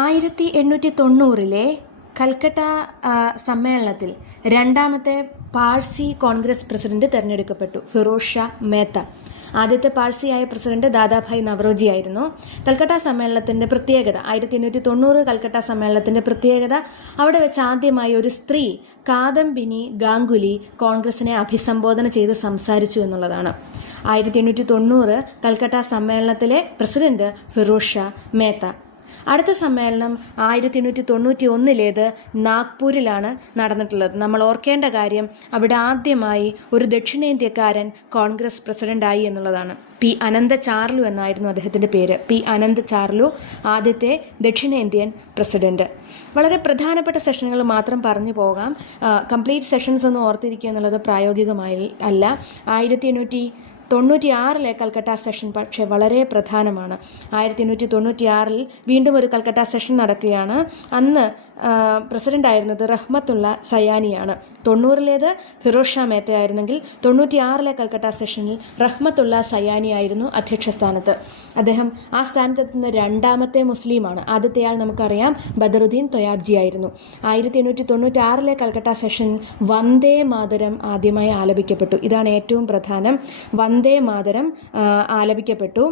1890 കൽക്കട്ട സമ്മേളനത്തിൽ രണ്ടാമത്തെ പാഴ്സി കോൺഗ്രസ് പ്രസിഡന്റ് തെരഞ്ഞെടുക്കപ്പെട്ടു. ഫിറോസ് ഷാ മേത്ത. ആദ്യത്തെ പാഴ്സിയായ പ്രസിഡന്റ് ദാദാഭായ് നവറോജി ആയിരുന്നു. കൽക്കട്ട സമ്മേളനത്തിന്റെ പ്രത്യേകത 1890 കൽക്കട്ട സമ്മേളനത്തിന്റെ പ്രത്യേകത അവിടെ വെച്ച് ആദ്യമായി ഒരു സ്ത്രീ കാദംബിനി ഗാംഗുലി കോൺഗ്രസിനെ അഭിസംബോധന ചെയ്ത് സംസാരിച്ചു എന്നുള്ളതാണ്. 1890 കൽക്കട്ട സമ്മേളനത്തിലെ പ്രസിഡന്റ് ഫിറോസ് ഷാ മേത്ത. അടുത്ത സമ്മേളനം 1891 നാഗ്പൂരിലാണ് നടന്നിട്ടുള്ളത്. നമ്മൾ ഓർക്കേണ്ട കാര്യം അവിടെ ആദ്യമായി ഒരു ദക്ഷിണേന്ത്യക്കാരൻ കോൺഗ്രസ് പ്രസിഡന്റായി എന്നുള്ളതാണ്. പി അനന്ത ചാർലു എന്നായിരുന്നു അദ്ദേഹത്തിൻ്റെ പേര്. പി അനന്ത് ചാർലു ആദ്യത്തെ ദക്ഷിണേന്ത്യൻ പ്രസിഡന്റ്. വളരെ പ്രധാനപ്പെട്ട സെഷനുകൾ മാത്രം പറഞ്ഞു പോകാം. കംപ്ലീറ്റ് സെഷൻസ് ഒന്നും ഓർത്തിരിക്കുക എന്നുള്ളത് പ്രായോഗികമായി അല്ല. 1896 കൽക്കട്ട സെഷൻ പക്ഷേ വളരെ പ്രധാനമാണ്. 1896 വീണ്ടും ഒരു കൽക്കട്ട സെഷൻ നടക്കുകയാണ്. അന്ന് പ്രസിഡൻ്റായിരുന്നത് റഹ്മത്തുള്ള സയാനിയാണ്. 90 ഫിറോസ് ഷാ മേത്തയായിരുന്നെങ്കിൽ 96 കൽക്കട്ട സെഷനിൽ റഹ്മത്തുള്ള സയാനി ആയിരുന്നു അധ്യക്ഷ സ്ഥാനത്ത്. അദ്ദേഹം ആ സ്ഥാനത്തെത്തുന്ന രണ്ടാമത്തെ മുസ്ലിമാണ്. ആദ്യത്തെയാൾ നമുക്കറിയാം ബദറുദ്ദീൻ തൊയാബ്ജി ആയിരുന്നു. 1896 കൽക്കട്ട സെഷൻ വന്ദേ മാതരം ആദ്യമായി ആലപിക്കപ്പെട്ടു. ഇതാണ് ഏറ്റവും പ്രധാനം. വന്ദേ മാതരം ആലപിക്കപ്പെട്ടു.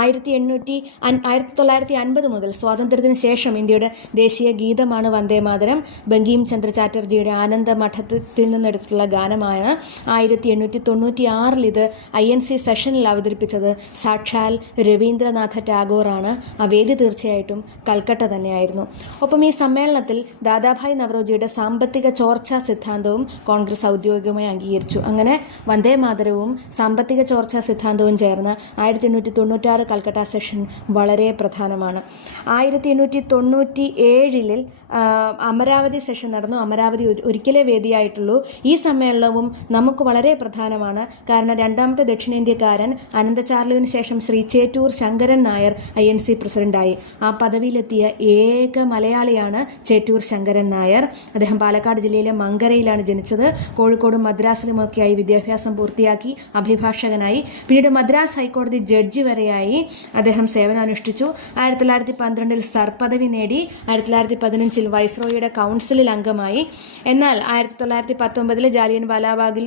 1950 മുതൽ സ്വാതന്ത്ര്യത്തിന് ശേഷം ഇന്ത്യയുടെ ദേശീയ ഗീതമാണ് വന്ദേ മാതരം. ബങ്കിം ചന്ദ്ര ചാറ്റർജിയുടെ ആനന്ദ മഠത്തിൽ നിന്നെടുത്തിട്ടുള്ള ഗാനമാണ്. 1896 ഇത് INC സെഷനിൽ അവതരിപ്പിച്ചത് സാക്ഷാൽ രവീന്ദ്രനാഥ ടാഗോറാണ്. ആ വേദി തീർച്ചയായിട്ടും കൽക്കട്ട തന്നെയായിരുന്നു. ഒപ്പം ഈ സമ്മേളനത്തിൽ ദാദാഭായ് നവറോജിയുടെ സാമ്പത്തിക ചോർച്ചാ സിദ്ധാന്തവും കോൺഗ്രസ് ഔദ്യോഗികമായി അംഗീകരിച്ചു. അങ്ങനെ വന്ദേ മാതരവും സാമ്പത്തിക ചോർച്ചാ സിദ്ധാന്തവും ചേർന്ന് 1896 കൽക്കട്ട സെഷൻ വളരെ പ്രധാനമാണ്. 1897 അമരാവതി സെഷൻ നടന്നു. അമരാവതി ഒരിക്കലേ വേദിയായിട്ടുള്ളൂ. ഈ സമ്മേളനവും നമുക്ക് വളരെ പ്രധാനമാണ്. കാരണം രണ്ടാമത്തെ ദക്ഷിണേന്ത്യക്കാരൻ അനന്ത ചാർലുവിന് ശേഷം ശ്രീ ചേറ്റൂർ ശങ്കരൻ നായർ INC പ്രസിഡന്റായി. ആ പദവിയിലെത്തിയ ഏക മലയാളിയാണ് ചേറ്റൂർ ശങ്കരൻ നായർ. അദ്ദേഹം പാലക്കാട് ജില്ലയിലെ മങ്കരയിലാണ് ജനിച്ചത്. കോഴിക്കോടും മദ്രാസിലുമൊക്കെയായി വിദ്യാഭ്യാസം പൂർത്തിയാക്കി. അഭിഭാഷകനായി. പിന്നീട് മദ്രാസ് ഹൈക്കോടതി ജഡ്ജി വരെയായി അദ്ദേഹം സേവനമനുഷ്ഠിച്ചു. 1912 സർ പദവി നേടി. 1915 വൈസ്രോയിയുടെ കൗൺസിലിൽ അംഗമായി. എന്നാൽ 1919 ജാലിയൻ വാലാബാഗിൽ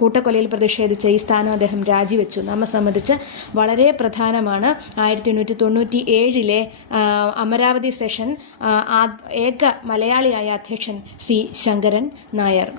കൂട്ടക്കൊലയിൽ പ്രതിഷേധിച്ച ഈ സ്ഥാനം അദ്ദേഹം രാജിവെച്ചു. നമ്മെ സംബന്ധിച്ച് വളരെ പ്രധാനമാണ്. 1897 അമരാവതി സെഷൻ ഏക മലയാളിയായ അധ്യക്ഷൻ C ശങ്കരൻ നായർ.